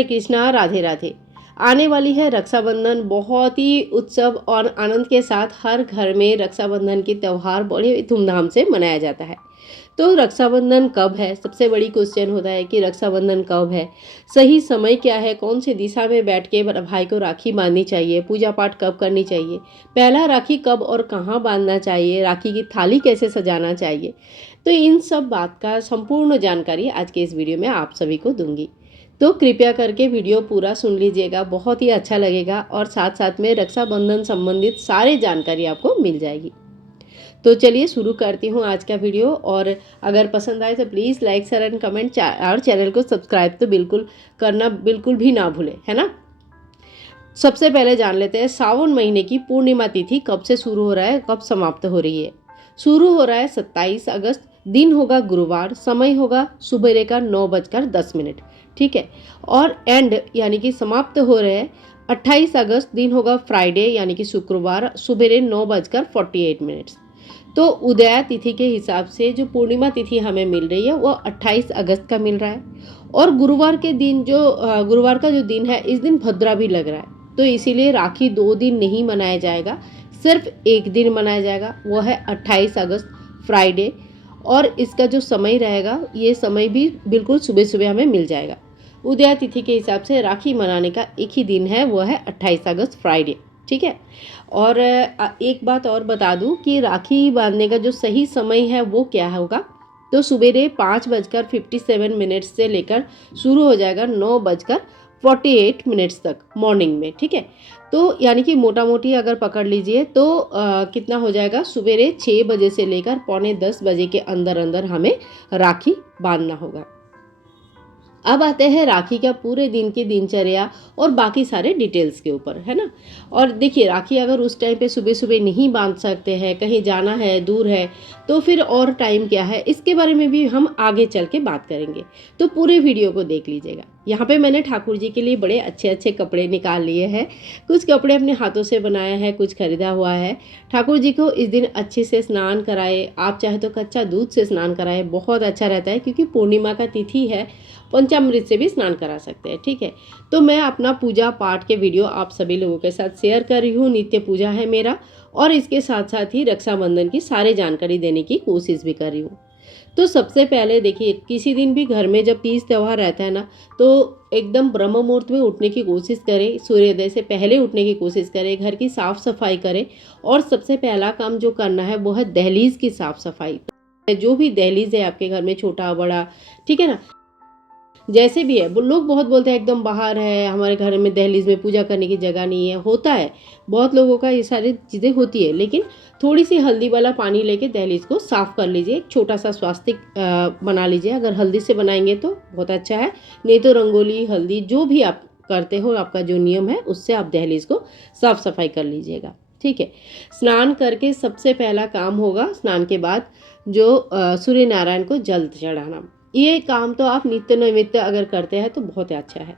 हरे कृष्णा, राधे राधे। आने वाली है रक्षाबंधन। बहुत ही उत्सव और आनंद के साथ हर घर में रक्षाबंधन की त्यौहार बड़े धूमधाम से मनाया जाता है। तो रक्षाबंधन कब है, सबसे बड़ी क्वेश्चन होता है कि रक्षाबंधन कब है, सही समय क्या है, कौन सी दिशा में बैठ के भाई को राखी बांधनी चाहिए, पूजा पाठ कब करनी चाहिए, पहला राखी कब और कहाँ बांधना चाहिए, राखी की थाली कैसे सजाना चाहिए। तो इन सब बात का संपूर्ण जानकारी आज के इस वीडियो में आप सभी को दूंगी। तो कृपया करके वीडियो पूरा सुन लीजिएगा, बहुत ही अच्छा लगेगा और साथ साथ में रक्षाबंधन संबंधित सारे जानकारी आपको मिल जाएगी। तो चलिए शुरू करती हूँ आज का वीडियो। और अगर पसंद आए तो please like share and comment और चैनल को सब्सक्राइब तो बिल्कुल करना बिल्कुल भी ना भूलें, है ना। सबसे पहले जान लेते हैं सावन महीने की पूर्णिमा तिथि कब से शुरू हो रहा है, कब समाप्त हो रही है। शुरू हो रहा है 27 अगस्त, दिन होगा गुरुवार, समय होगा सुबह का 9:10। ठीक है। और एंड यानी कि समाप्त हो रहे हैं 28 अगस्त, दिन होगा फ्राइडे यानी कि शुक्रवार, सुबह 9:48। तो उदया तिथि के हिसाब से जो पूर्णिमा तिथि हमें मिल रही है वो 28 अगस्त का मिल रहा है। और गुरुवार के दिन गुरुवार का जो दिन है, इस दिन भद्रा भी लग रहा है। तो इसीलिए राखी 2 दिन नहीं मनाया जाएगा, सिर्फ एक दिन मनाया जाएगा, वो है 28 अगस्त फ्राइडे। और इसका जो समय रहेगा, ये समय भी बिल्कुल सुबह सुबह हमें मिल जाएगा। उदया तिथि के हिसाब से राखी मनाने का एक ही दिन है, वो है 28 अगस्त फ्राइडे। ठीक है। और एक बात और बता दूं कि राखी बांधने का जो सही समय है वो क्या होगा। तो सुबह 5:57 से लेकर शुरू हो जाएगा 9:48 तक मॉर्निंग में। ठीक है। तो यानी कि मोटा मोटी अगर पकड़ लीजिए तो कितना हो जाएगा, सुबह 6 बजे से लेकर पौने 10 बजे के अंदर अंदर हमें राखी बांधना होगा। अब आते हैं राखी का पूरे दिन की दिनचर्या और बाकी सारे डिटेल्स के ऊपर, है ना। और देखिए, राखी अगर उस टाइम पे सुबह सुबह नहीं बांध सकते हैं, कहीं जाना है, दूर है, तो फिर और टाइम क्या है, इसके बारे में भी हम आगे चल के बात करेंगे। तो पूरे वीडियो को देख लीजिएगा। यहाँ पे मैंने ठाकुर जी के लिए बड़े अच्छे अच्छे कपड़े निकाल लिए हैं। कुछ कपड़े अपने हाथों से बनाए हैं, कुछ खरीदा हुआ है। ठाकुर जी को इस दिन अच्छे से स्नान कराए, आप चाहे तो कच्चा दूध से स्नान कराए, बहुत अच्छा रहता है, क्योंकि पूर्णिमा का तिथि है। पंचामृत से भी स्नान करा सकते हैं। ठीक है। तो मैं अपना पूजा पाठ के वीडियो आप सभी लोगों के साथ शेयर कर रही हूँ। नित्य पूजा है मेरा, और इसके साथ साथ ही रक्षाबंधन की सारी जानकारी देने की कोशिश भी कर रही हूँ। तो सबसे पहले देखिए, किसी दिन भी घर में जब तीज त्यौहार रहता है ना, तो एकदम ब्रह्म मुहूर्त में उठने की कोशिश करें, सूर्योदय से पहले उठने की कोशिश करें, घर की साफ सफाई करें। और सबसे पहला काम जो करना है वो है दहलीज की साफ सफाई। जो भी दहलीज है आपके घर में, छोटा बड़ा, ठीक है ना, जैसे भी है। वो लोग बहुत बोलते हैं एकदम बाहर है, हमारे घर में दहलीज में पूजा करने की जगह नहीं है। होता है, बहुत लोगों का ये सारी चीज़ें होती है, लेकिन थोड़ी सी हल्दी वाला पानी लेके दहलीज को साफ कर लीजिए। एक छोटा सा स्वास्तिक बना लीजिए। अगर हल्दी से बनाएंगे तो बहुत अच्छा है, नहीं तो रंगोली, हल्दी, जो भी आप करते हो, आपका जो नियम है उससे आप दहलीज को साफ सफाई कर लीजिएगा। ठीक है। स्नान करके सबसे पहला काम होगा, स्नान के बाद जो सूर्य नारायण को जल चढ़ाना। ये काम तो आप नित्य नैमित्य अगर करते हैं तो बहुत अच्छा है।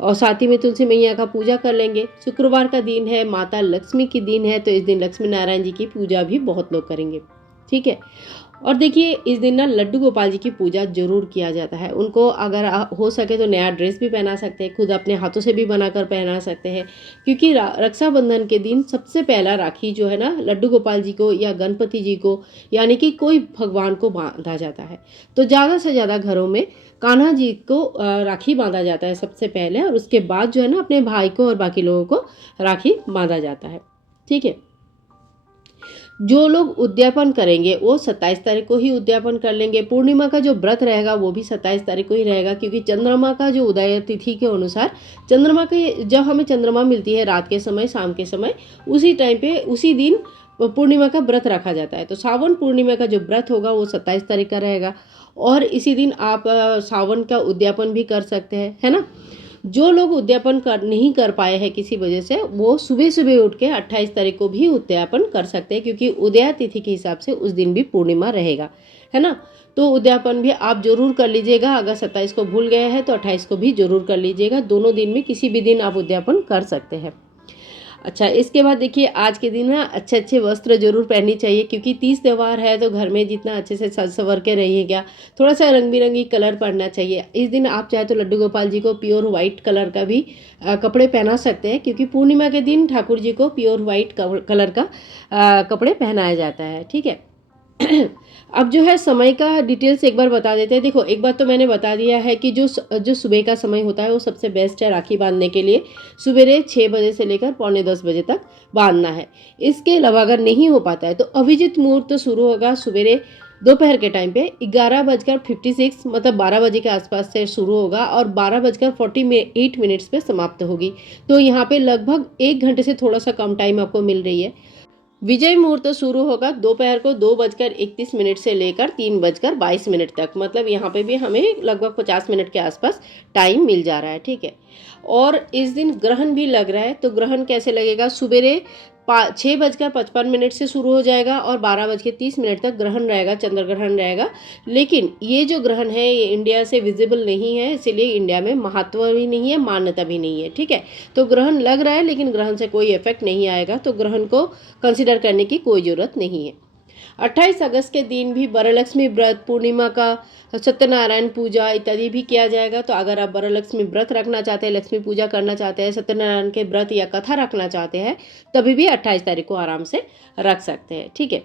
और साथ ही में तुलसी मैया का पूजा कर लेंगे। शुक्रवार का दिन है, माता लक्ष्मी की दिन है, तो इस दिन लक्ष्मी नारायण जी की पूजा भी बहुत लोग करेंगे। ठीक है। और देखिए, इस दिन ना लड्डू गोपाल जी की पूजा जरूर किया जाता है। उनको अगर हो सके तो नया ड्रेस भी पहना सकते हैं, खुद अपने हाथों से भी बनाकर पहना सकते हैं, क्योंकि रक्षाबंधन के दिन सबसे पहला राखी जो है ना, लड्डू गोपाल जी को या गणपति जी को, यानी कि कोई भगवान को बांधा जाता है। तो ज़्यादा से ज़्यादा घरों में कान्हा जी को राखी बांधा जाता है सबसे पहले, और उसके बाद जो है ना अपने भाई को और बाकी लोगों को राखी बांधा जाता है। ठीक है। जो लोग उद्यापन करेंगे वो 27 तारीख को ही उद्यापन कर लेंगे। पूर्णिमा का जो व्रत रहेगा वो भी 27 तारीख को ही रहेगा, क्योंकि चंद्रमा का जो उदय तिथि के अनुसार, चंद्रमा के जब हमें चंद्रमा मिलती है रात के समय, शाम के समय, उसी टाइम पे उसी दिन पूर्णिमा का व्रत रखा जाता है। तो सावन पूर्णिमा का जो व्रत होगा वो 27 तारीख का रहेगा, और इसी दिन आप सावन का उद्यापन भी कर सकते हैं, है ना। जो लोग उद्यापन नहीं कर पाए हैं किसी वजह से, वो सुबह सुबह उठ के 28 तारीख को भी उद्यापन कर सकते हैं, क्योंकि उदया तिथि के हिसाब से उस दिन भी पूर्णिमा रहेगा, है ना। तो उद्यापन भी आप जरूर कर लीजिएगा। अगर 27 को भूल गए हैं तो 28 को भी जरूर कर लीजिएगा। दोनों दिन में किसी भी दिन आप उद्यापन कर सकते हैं। अच्छा, इसके बाद देखिए आज के दिन ना अच्छे-अच्छे वस्त्र ज़रूर पहननी चाहिए, क्योंकि तीज त्योहार है तो घर में जितना अच्छे से सज-संवर के रहिएगा, थोड़ा-सा रंग-बिरंगी कलर पहनना चाहिए। इस दिन आप चाहे तो लड्डू गोपाल जी को प्योर व्हाइट कलर का भी कपड़े पहना सकते हैं, क्योंकि पूर्णिमा के दिन ठाकुर जी को प्योर व्हाइट कलर का कपड़े पहनाया जाता है, ठीक है? अब जो है समय का डिटेल्स एक बार बता देते हैं। देखो, एक बात तो मैंने बता दिया है कि जो सुबह का समय होता है वो सबसे बेस्ट है राखी बांधने के लिए। सवेरे 6 बजे से लेकर पौने 10 बजे तक बांधना है। इसके अलावा अगर नहीं हो पाता है तो अभिजित मुहूर्त तो शुरू होगा सवेरे दोपहर के टाइम पे 11:56 मतलब 12 बजे के आसपास से शुरू होगा और 12:48 मिनट्स पे समाप्त होगी। तो यहाँ पे लगभग 1 घंटे से थोड़ा-सा कम टाइम आपको मिल रही है। विजय मुहूर्त दोपहर को 2:31 से लेकर 3:22 तक, मतलब यहाँ पे भी हमें लगभग 50 मिनट के आसपास टाइम मिल जा रहा है, ठीक है। और इस दिन ग्रहण भी लग रहा है, तो ग्रहण कैसे लगेगा? सुबेरे 6:55 से शुरू हो जाएगा और 12:30 तक ग्रहण रहेगा, चंद्र ग्रहण रहेगा। लेकिन ये जो ग्रहण है ये इंडिया से विजिबल नहीं है, इसीलिए इंडिया में महत्व भी नहीं है, मान्यता भी नहीं है, ठीक है। तो ग्रहण लग रहा है लेकिन ग्रहण से कोई इफेक्ट नहीं आएगा, तो ग्रहण को कंसिडर करने की कोई ज़रूरत नहीं है। 28 अगस्त के दिन भी वरलक्ष्मी व्रत, पूर्णिमा का सत्यनारायण पूजा इत्यादि भी किया जाएगा। तो अगर आप वरलक्ष्मी व्रत रखना चाहते हैं, लक्ष्मी पूजा करना चाहते हैं, सत्यनारायण के व्रत या कथा रखना चाहते हैं, तभी भी 28 तारीख को आराम से रख सकते हैं, ठीक है।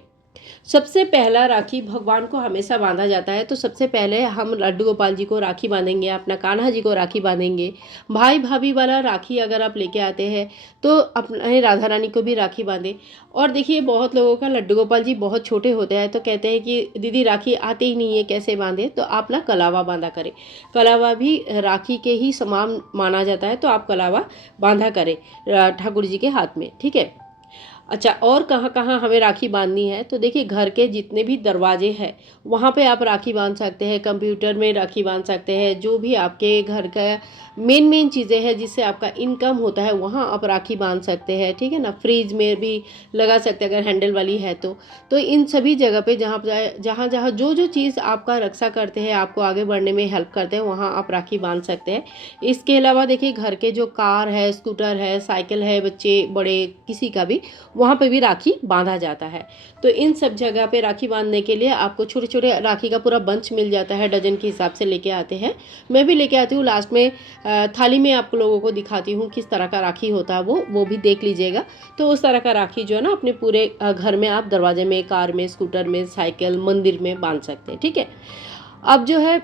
सबसे पहला राखी भगवान को हमेशा बांधा जाता है, तो सबसे पहले हम लड्डू गोपाल जी को राखी बांधेंगे, अपना कान्हा जी को राखी बांधेंगे। भाई भाभी वाला राखी अगर आप लेके आते हैं तो अपने राधा रानी को भी राखी बांधें। और देखिए, बहुत लोगों का लड्डू गोपाल जी बहुत छोटे होते हैं तो कहते हैं कि दीदी राखी आते ही नहीं है, कैसे बांधे? तो आप ना कलावा बांधा करें। कलावा भी राखी के ही समान माना जाता है, तो आप कलावा बांधा करें ठाकुर जी के हाथ में, ठीक है। अच्छा, और कहाँ कहाँ हमें राखी बांधनी है? तो देखिए, घर के जितने भी दरवाजे हैं वहाँ पे आप राखी बांध सकते हैं, कंप्यूटर में राखी बांध सकते हैं, जो भी आपके घर का मेन चीज़ें हैं जिससे आपका इनकम होता है वहाँ आप राखी बांध सकते हैं, ठीक है ना। फ्रिज में भी लगा सकते हैं अगर हैंडल वाली है तो इन सभी जगह पे जहाँ जहाँ जो चीज़ आपका रक्षा करते हैं, आपको आगे बढ़ने में हेल्प करते हैं, वहाँ आप राखी बांध सकते हैं। इसके अलावा देखिए, घर के जो कार है, स्कूटर है, साइकिल है, बच्चे बड़े किसी का भी, वहाँ पे भी राखी बांधा जाता है। तो इन सब जगह पे राखी बांधने के लिए आपको छोटे छोटे राखी का पूरा बंच मिल जाता है, डजन के हिसाब से लेके आते हैं। मैं भी लेके आती हूँ, लास्ट में थाली में आप लोगों को दिखाती हूँ किस तरह का राखी होता है, वो भी देख लीजिएगा। तो उस तरह का राखी जो है ना, अपने पूरे घर में आप दरवाजे में, कार में, स्कूटर में, साइकिल, मंदिर में बांध सकते हैं, ठीक है। अब जो है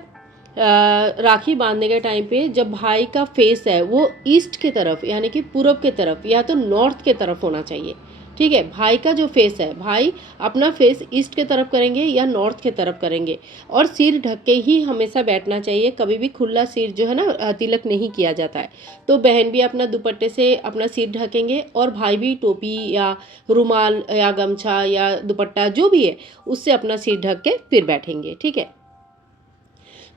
राखी बांधने के टाइम पे जब भाई का फेस है वो ईस्ट के तरफ यानी कि पूरब के तरफ या तो नॉर्थ के तरफ होना चाहिए, ठीक है। भाई का जो फेस है, भाई अपना फेस ईस्ट के तरफ करेंगे या नॉर्थ के तरफ करेंगे, और सिर ढक के ही हमेशा बैठना चाहिए। कभी भी खुला सिर जो है ना, तिलक नहीं किया जाता है। तो बहन भी अपना दुपट्टे से अपना सिर ढकेंगे और भाई भी टोपी या रुमाल या गमछा या दुपट्टा जो भी है उससे अपना सिर ढक के फिर बैठेंगे, ठीक है।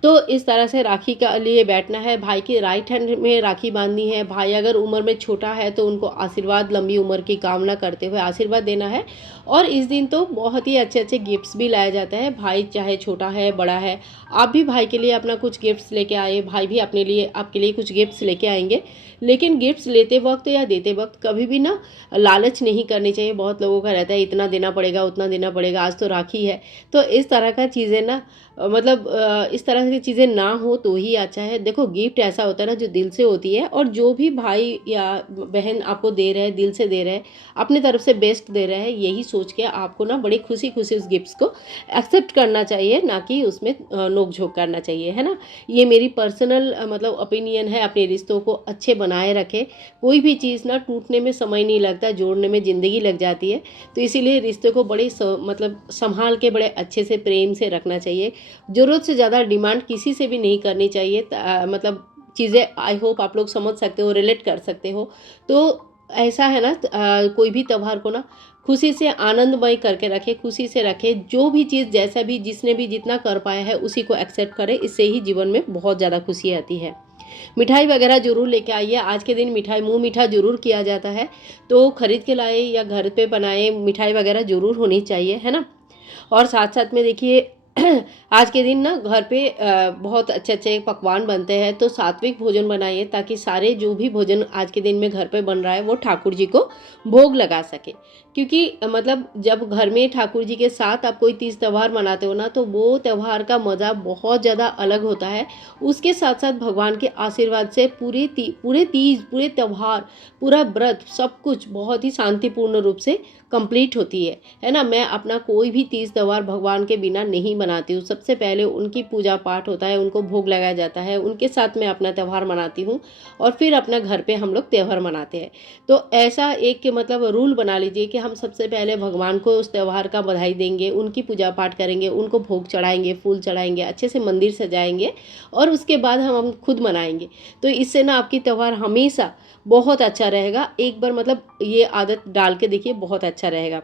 तो इस तरह से राखी का लिए बैठना है। भाई की राइट हैंड में राखी बांधनी है। भाई अगर उम्र में छोटा है तो उनको आशीर्वाद, लंबी उम्र की कामना करते हुए आशीर्वाद देना है। और इस दिन तो बहुत ही अच्छे अच्छे गिफ्ट्स भी लाया जाता है। भाई चाहे छोटा है बड़ा है, आप भी भाई के लिए अपना कुछ गिफ्ट्स लेके आए, भाई भी अपने लिए आपके लिए कुछ गिफ्ट्स लेके आएंगे। लेकिन गिफ्ट्स लेते वक्त या देते वक्त कभी भी ना लालच नहीं करनी चाहिए। बहुत लोगों का रहता है इतना देना पड़ेगा, उतना देना पड़ेगा, आज तो राखी है। तो इस तरह का चीज़ें ना, मतलब इस तरह की चीज़ें ना हो तो ही अच्छा है। देखो, गिफ्ट ऐसा होता है ना जो दिल से होती है, और जो भी भाई या बहन आपको दे रहे हैं, दिल से दे रहे हैं, अपनी तरफ से बेस्ट दे रहे हैं, यही सोच के आपको ना बड़ी खुशी खुशी उस गिफ्ट्स को एक्सेप्ट करना चाहिए, ना कि उसमें नोक झोंक करना चाहिए, है ना। ये मेरी पर्सनल मतलब ओपिनियन है। अपने रिश्तों को अच्छे बनाए रखें। कोई भी चीज़ ना टूटने में समय नहीं लगता, जोड़ने में ज़िंदगी लग जाती है। तो इसीलिए रिश्ते को बड़े मतलब संभाल के, बड़े अच्छे से, प्रेम से रखना चाहिए। ज़रूरत से ज़्यादा डिमांड किसी से भी नहीं करनी चाहिए। मतलब चीज़ें आई होप आप लोग समझ सकते हो, रिलेट कर सकते हो। तो ऐसा है ना, कोई भी त्यौहार को ना खुशी से, आनंदमय करके रखे, खुशी से रखे। जो भी चीज़, जैसा भी, जिसने भी जितना कर पाया है उसी को एक्सेप्ट करे। इससे ही जीवन में बहुत ज़्यादा खुशी आती है। मिठाई वगैरह ज़रूर लेके आइए। आज के दिन मिठाई, मुँह मीठा ज़रूर किया जाता है, तो खरीद के लाए या घर पे बनाए मिठाई वगैरह ज़रूर होनी चाहिए, है ना। और साथ साथ में देखिए आज के दिन ना घर पे बहुत अच्छे-अच्छे पकवान बनते हैं, तो सात्विक भोजन बनाइए ताकि सारे जो भी भोजन आज के दिन में घर पे बन रहा है वो ठाकुर जी को भोग लगा सके। क्योंकि मतलब जब घर में ठाकुर जी के साथ आप कोई तीज त्योहार मनाते हो ना, तो वो त्योहार का मज़ा बहुत ज़्यादा अलग होता है। उसके साथ-साथ भगवान के आशीर्वाद से पूरे तीज, पूरे त्योहार, पूरा व्रत सब कुछ बहुत ही शांतिपूर्ण रूप से कंप्लीट होती है ना? मैं अपना कोई भी तीज त्योहार भगवान के बिना नहीं मनाती हूँ। सबसे पहले उनकी पूजा पाठ होता है, उनको भोग लगाया जाता है, उनके साथ मैं अपना त्योहार मनाती हूँ और फिर अपना घर पे हम लोग त्योहार मनाते हैं। तो ऐसा एक मतलब रूल बना लीजिए कि हम सबसे पहले भगवान को उस त्योहार का बधाई देंगे, उनकी पूजा पाठ करेंगे, उनको भोग चढ़ाएँगे, फूल चढ़ाएँगे, अच्छे से मंदिर सजाएँगे और उसके बाद हम खुद मनाएँगे। तो इससे ना आपकी त्योहार हमेशा बहुत अच्छा रहेगा। एक बार मतलब ये आदत डाल के देखिए, बहुत अच्छा रहेगा।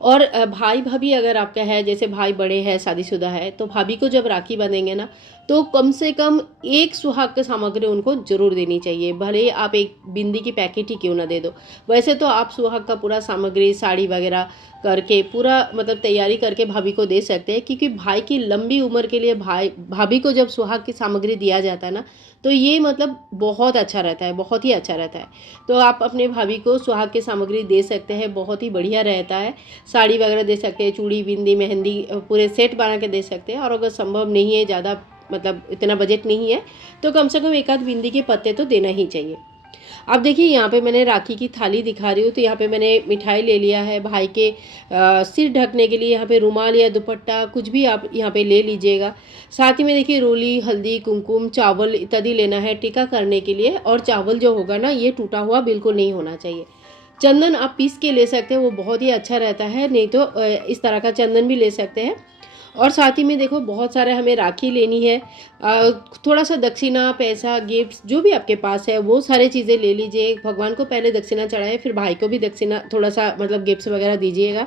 और भाई-भाभी अगर आपका है, जैसे भाई बड़े हैं, शादीशुदा है, तो भाभी को जब राखी बाँधेंगे ना, तो कम से कम 1 सुहाग की सामग्री उनको ज़रूर देनी चाहिए। भले ही आप एक बिंदी की पैकेट ही क्यों ना दे दो। वैसे तो आप सुहाग का पूरा सामग्री, साड़ी वगैरह करके पूरा मतलब तैयारी करके भाभी को दे सकते हैं, क्योंकि भाई की लंबी उम्र के लिए भाभी को जब सुहाग की सामग्री दिया जाता है ना, तो ये मतलब बहुत अच्छा रहता है, बहुत ही अच्छा रहता है। तो आप अपने भाभी को सुहाग की सामग्री दे सकते हैं, बहुत ही बढ़िया रहता है। साड़ी वगैरह दे सकते हैं, चूड़ी, बिंदी, मेहंदी पूरे सेट बना के दे सकते हैं। और अगर संभव नहीं है, ज़्यादा मतलब इतना बजट नहीं है, तो कम से कम एक आध बिंदी के पत्ते तो देना ही चाहिए। अब देखिए, यहाँ पे मैंने राखी की थाली दिखा रही हूँ, तो यहाँ पे मैंने मिठाई ले लिया है। भाई के सिर ढकने के लिए यहाँ पे रुमाल या दुपट्टा कुछ भी आप यहाँ पे ले लीजिएगा। साथ ही में देखिए, रोली, हल्दी, कुमकुम, चावल इत्यादि लेना है टीका करने के लिए। और चावल जो होगा ना, ये टूटा हुआ बिल्कुल नहीं होना चाहिए। चंदन आप पीस के ले सकते हैं, वो बहुत ही अच्छा रहता है। नहीं तो इस तरह का चंदन भी ले सकते हैं। और साथ ही में देखो, बहुत सारे हमें राखी लेनी है। थोड़ा सा दक्षिणा, पैसा, गिफ्ट्स जो भी आपके पास है वो सारे चीज़ें ले लीजिए। भगवान को पहले दक्षिणा चढ़ाए, फिर भाई को भी दक्षिणा थोड़ा सा मतलब गिफ्ट्स वगैरह दीजिएगा।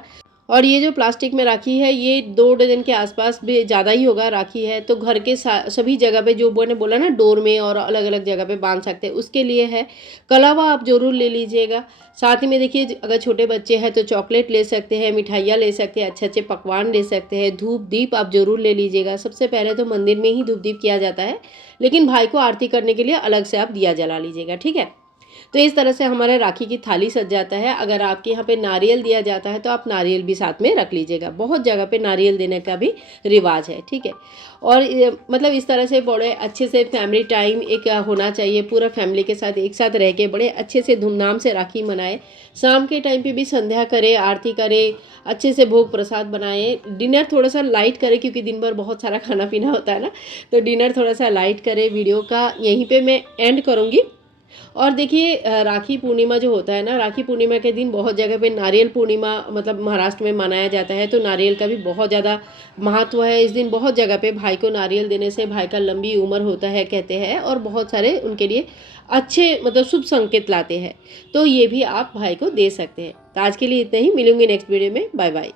और ये जो प्लास्टिक में राखी है, ये 2 डज़न के आसपास भी ज़्यादा ही होगा राखी है। तो घर के सभी जगह पे, जो मैंने बोला ना, डोर में और अलग अलग जगह पे बांध सकते हैं, उसके लिए है। कलावा आप ज़रूर ले लीजिएगा। साथ ही में देखिए, अगर छोटे बच्चे हैं तो चॉकलेट ले सकते हैं, मिठाइयाँ ले सकते हैं, अच्छे अच्छे पकवान ले सकते हैं। धूप दीप आप ज़रूर ले लीजिएगा। सबसे पहले तो मंदिर में ही धूप दीप किया जाता है, लेकिन भाई को आरती करने के लिए अलग से आप दिया जला लीजिएगा, ठीक है। तो इस तरह से हमारा राखी की थाली सज जाता है। अगर आपके यहाँ पे नारियल दिया जाता है, तो आप नारियल भी साथ में रख लीजिएगा। बहुत जगह पे नारियल देने का भी रिवाज है, ठीक है। और मतलब इस तरह से बड़े अच्छे से फैमिली टाइम एक होना चाहिए। पूरा फैमिली के साथ एक साथ रह के बड़े अच्छे से धूमधाम से राखी मनाए। शाम के टाइम पे भी संध्या करें, आरती करें, अच्छे से भोग प्रसाद बनाएं। डिनर थोड़ा सा लाइट करें, क्योंकि दिन भर बहुत सारा खाना पीना होता है ना, तो डिनर थोड़ा सा लाइट करें। वीडियो का यहीं पे मैं एंड करूँगी। और देखिए, राखी पूर्णिमा जो होता है ना, राखी पूर्णिमा के दिन बहुत जगह पे नारियल पूर्णिमा मतलब महाराष्ट्र में मनाया जाता है। तो नारियल का भी बहुत ज़्यादा महत्व है। इस दिन बहुत जगह पे भाई को नारियल देने से भाई का लंबी उम्र होता है कहते हैं, और बहुत सारे उनके लिए अच्छे मतलब शुभ संकेत लाते हैं। तो ये भी आप भाई को दे सकते हैं। तो आज के लिए इतना ही, मिलूंगी नेक्स्ट वीडियो में। Bye bye.